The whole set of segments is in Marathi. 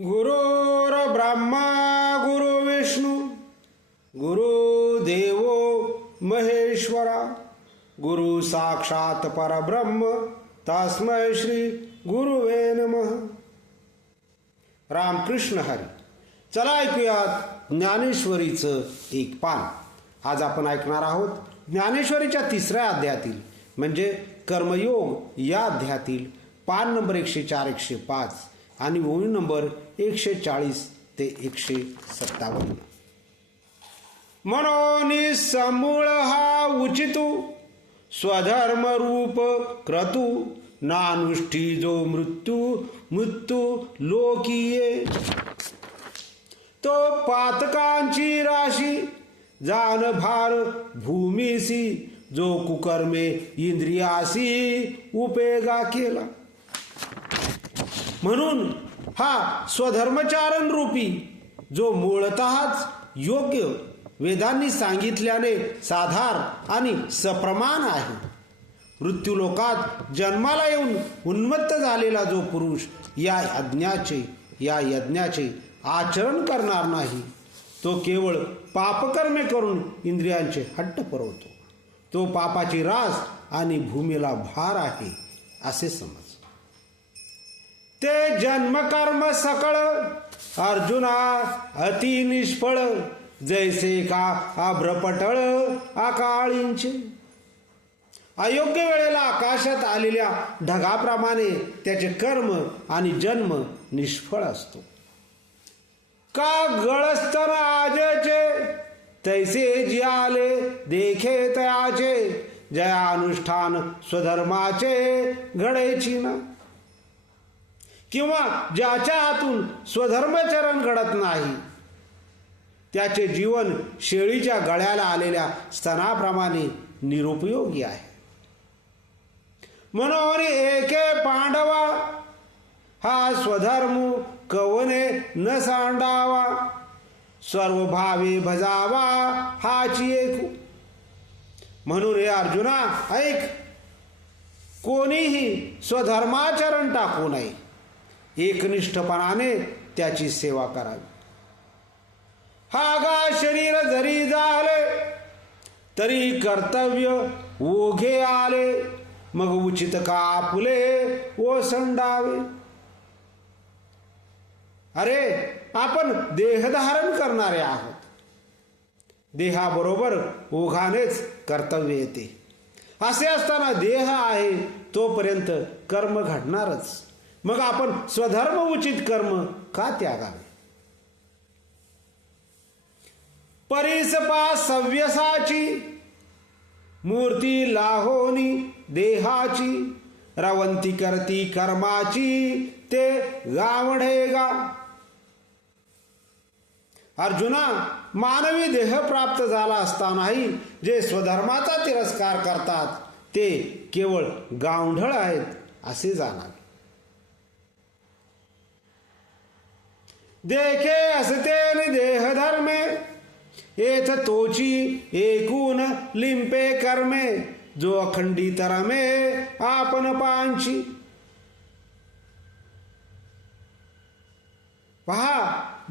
गुरुर ब्रह्मा गुरु विष्णू गुरु देवो महेश्वरा गुरु साक्षात परब्रह्म तस्मै श्री गुरुवे नमः। रामकृष्ण हरी चला ऐकूयात ज्ञानेश्वरीचं एक पान. आज आपण ऐकणार आहोत ज्ञानेश्वरीच्या तिसऱ्या अध्यायातील म्हणजे कर्मयोग या अध्यायातील पान नंबर एकशे चार एकशे पाच आणि ओळी नंबर एकशे चाळीस ते एकशे सत्तावन्न मनोनी समूळ हा उचितू स्वधर्म रूप क्रतू नानुष्ठी जो मृत्यू मृत्यू लोकीये. तो पातकांची राशी जान भार भूमीसी जो कुकर्मे इंद्रियासी उपेगा केला. म्हणून हा स्वधर्मचारण रूपी जो मूळतःच योग्य वेदांनी सांगितल्याने साधार आणि सप्रमाण आहे. मृत्यूलोकात जन्माला येऊन उन्मत्त झालेला जो पुरुष या यज्ञाचे या यज्ञाचे आचरण करणार नाही तो केवळ पापकर्मे करून इंद्रियांचे हट्ट पुरवतो. तो पापाची रास आणि भूमीला भार आहे असे समज ते जन्मकर्म सकळ. अर्जुना अति निष्फळ. जैसे का आभ्रपटळ आकाळींचे. अयोग्य वेळेला आकाशात आलेल्या ढगाप्रमाणे त्याचे कर्म आणि जन्म निष्फळ असतो. का गळस्तर आजचे? तैसे जी आले देखे तयाचे जया अनुष्ठान स्वधर्माचे घडेची ना किंवा ज्याच्या हातून स्वधर्मचरण घडत नाही त्याचे जीवन शेळीच्या गळ्याला आलेल्या स्तनाप्रमाणे निरुपयोगी आहे. म्हणून एके पांडवा हा स्वधर्म कवने न सांडावा सर्व भावे भजावा हाची एक. म्हणून हे अर्जुना ऐक कोणीही स्वधर्माचरण टाकू नये. एकनिष्ठपणाने त्याची सेवा करावी. हा गा शरीर जरी झाले तरी कर्तव्य ओघे आले मग उचित का फुले ओसंडावे. अरे आपण देहधारण करणारे आहोत. देहाबरोबर ओघानेच कर्तव्य येते. असे असताना देह आहे तोपर्यंत कर्म घडणारच. मग आपण स्वधर्म उचित कर्म का त्यागावे? परिसपा सव्यसाची मूर्ती लाहोनी देहाची रवंती करती कर्माची ते गावढेगा अर्जुना मानवी देह प्राप्त झाला असतानाही जे स्वधर्माचा तिरस्कार करतात ते केवळ गावढळ आहेत असे जाणावे देखे असते देहधर्मे येथ तोची एकूण लिंपे कर्मे जो अखंडित रमे आपण पांची। पहा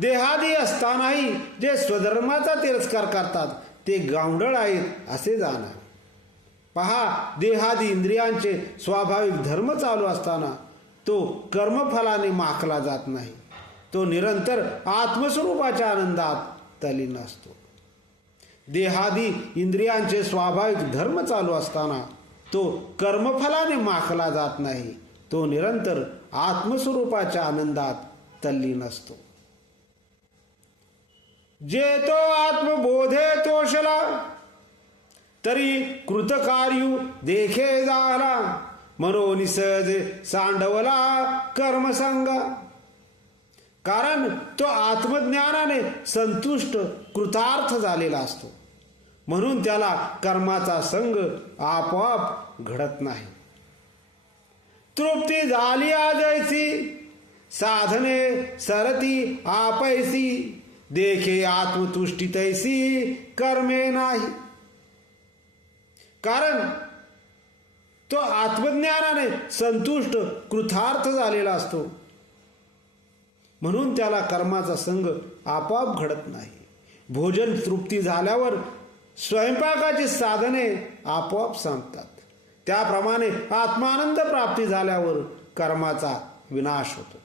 देहादी असतानाही जे स्वधर्माचा तिरस्कार करतात ते गावडळ आहेत असे जाणार पहा देहादी इंद्रियांचे स्वाभाविक धर्म चालू असताना तो कर्मफलाने माखला जात नाही. तो निरंतर आत्मस्वरूपाच्या आनंदात तलीन असतो. देहादी इंद्रियांचे स्वाभाविक धर्म चालू असताना तो कर्मफलाने माखला जात नाही तो निरंतर आत्मस्वरूपाच्या आनंदात तल्लीन असतो. जे तो आत्मबोधे तोषला तरी कृतकार्यू देखे जाला मनोनिसज सांडवला कर्मसंगा. कारण तो आत्मज्ञानाने संतुष्ट कृतार्थ झालेला असतो. म्हणून त्याला कर्माचा संग आपोआप घडत नाही. तृप्ती झाली आजयसी साधने सरती आपैसी देखे आत्मतुष्टी तैसी कर्मे नाही. कारण तो आत्मज्ञानाने संतुष्ट कृतार्थ झालेला असतो. म्हणून त्याला कर्माचा संग आपोआप घडत नाही. भोजन तृप्ती झाल्यावर स्वयंपाकाची साधने आपोआप सांगतात त्याप्रमाणे आत्मानंद प्राप्ती झाल्यावर कर्माचा विनाश होतो.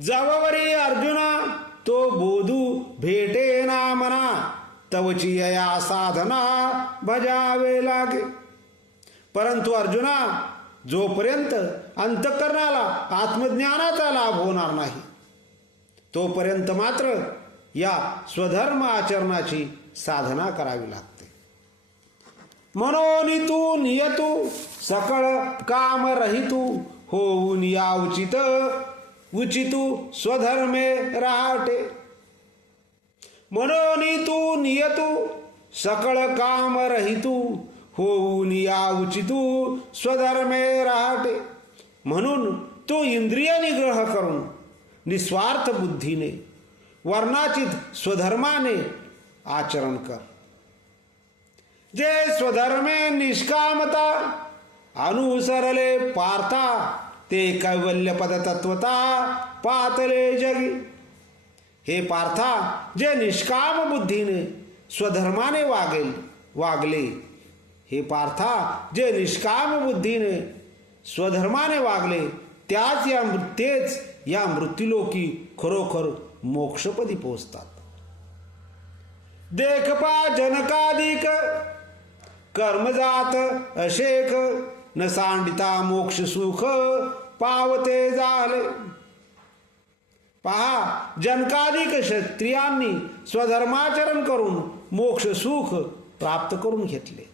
जववरी अर्जुना तो बोधू भेटे ना मना तवची या साधना भजावे लागे. परंतु अर्जुना जोपर्यंत अंतकरणाला आत्मज्ञानाचा लाभ होणार नाही तोपर्यंत मात्र या स्वधर्म आचरणाची साधना करावी लागते. मनोनितू नियतू सकळ काम रहितू होऊन या उचित उचितू स्वधर्मे राहटे मनोनितू नियतू सकळ काम रहितू होऊन या उचितू स्वधर्मे राहटे म्हणून तो इंद्रिय निग्रह करून निस्वार्थ बुद्धीने वर्णाचित स्वधर्माने आचरण कर. जे स्वधर्मे निष्कामता अनुसरले पार्था ते कैवल्यपद तत्वता पातले जगी. हे पार्था जे निष्काम बुद्धीने स्वधर्माने वागेल वागले हे पार्था जे निष्काम बुद्धीने स्वधर्माने वागले त्याच या तेच या मृत्यूलोकी खरोखर मोक्षपदी पोचतात देखपा जनकाधिक कर्मजात अशेक न सांडिता मोक्ष सुख पावते झाले पहा जनकाधिक क्षत्रियांनी स्वधर्माचरण करून मोक्ष सुख प्राप्त करून घेतले.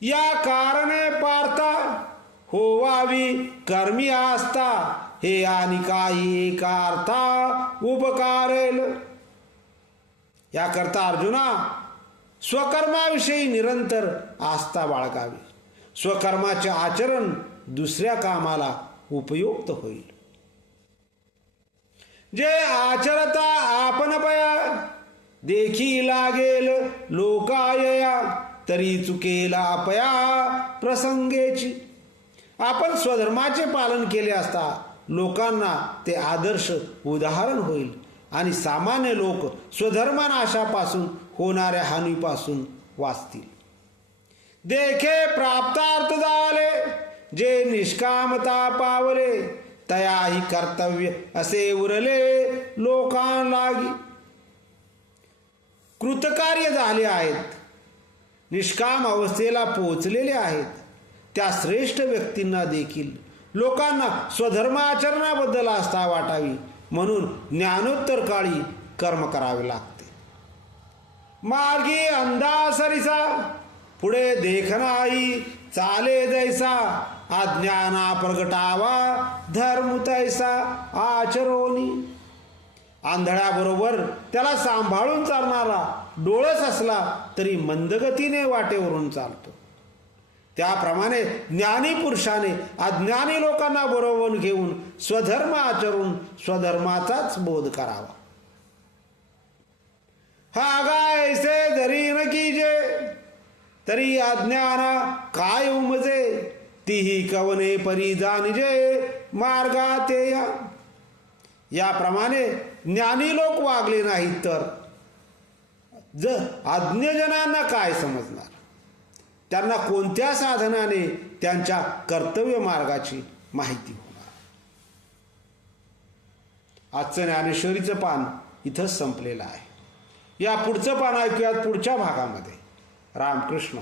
या कारणे पार्था होवावी कर्मी असता हे आणि काही एका अर्था उपकारेल. याकरता अर्जुना स्वकर्माविषयी निरंतर आस्था बाळगावी. स्वकर्माचे आचरण दुसऱ्या कामाला उपयुक्त होईल. जे आचरता आपण पया देखी लागेल लोकायया. तरी चुकेला अपया प्रसंगेची. आपण स्वधर्माचे पालन केले असता लोकांना ते आदर्श उदाहरण होईल आणि सामान्य लोक स्वधर्मनाशापासून होणाऱ्या हानीपासून वाचतील. देखे प्राप्तार्थ झाले जे निष्कामता पावले तयाही कर्तव्य असे उरले लोकांलागी. कृतकार्य झाले आहेत निष्काम अवस्थेला पोचलेले आहेत. त्या श्रेष्ठ व्यक्तींना देखील लोकांना स्वधर्म आचरणाबद्दल आस्था वाटावी म्हणून ज्ञानोत्तर काळी कर्म करावे लागते. मार्गी अंधासरिसा पुढे देखनाई चाले जैसा अज्ञाना प्रगटावा धर्म तैसा आचरोनी. आंधळ्याबरोबर त्याला सांभाळून चालणारा डोळस असला तरी मंदगतीने वाटेवरून चालतो. त्याप्रमाणे ज्ञानी पुरुषाने अज्ञानी लोकांना बरोबर घेऊन स्वधर्म आचरून स्वधर्माचाच बोध करावा. हा गायसे धरी न कीजे तरी अज्ञाना काय उमजे तीही कवने परी जाणजे मार्गा ते या याप्रमाणे ज्ञानी लोक वागले नाहीत तर? ज अज्ञजनांना काय समजणार? त्यांना कोणत्या साधनाने त्यांच्या कर्तव्य मार्गाची माहिती होणार? आजचं ज्ञानेश्वरीचं पान इथंच संपलेलं आहे. या पुढचं पान ऐकूयात पुढच्या भागामध्ये. रामकृष्ण